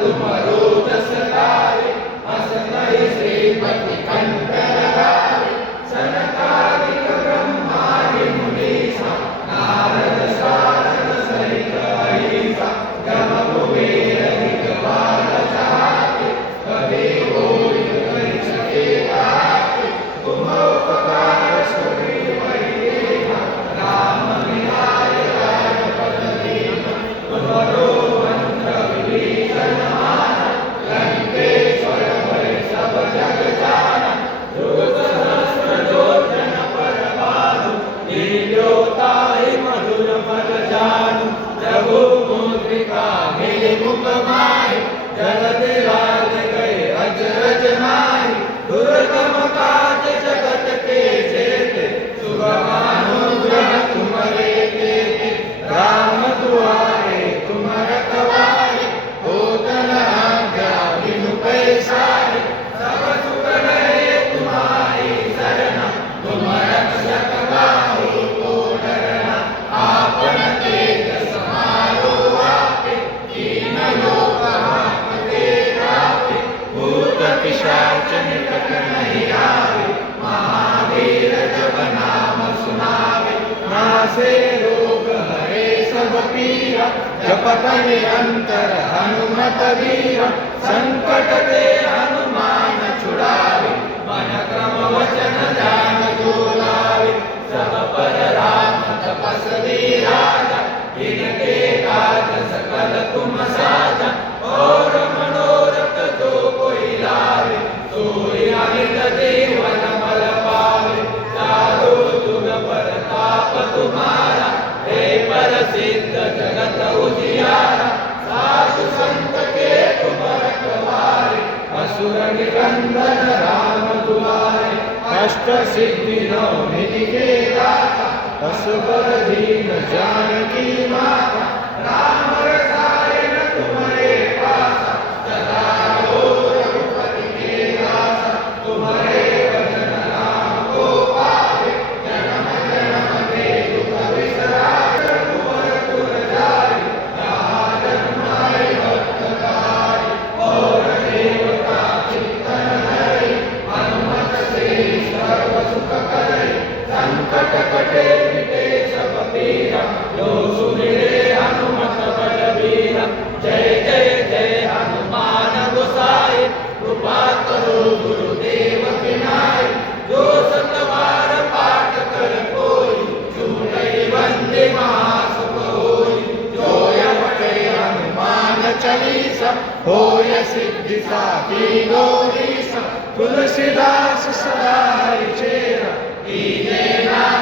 do जगत के जय से रोग हरे सब पीरा जपत निरंतर हनुमत वीर संकट ते हनुमान छुड़ा सिद्ध जगत उजियारा साधु संत के कुमार कुमारे, असुर निरंजन राम दुलारे। अष्ट सिद्धि नौ निधि के दाता असुर दीन जान। Foi esse desafio risco, tudo se dá, se e tira, e nem.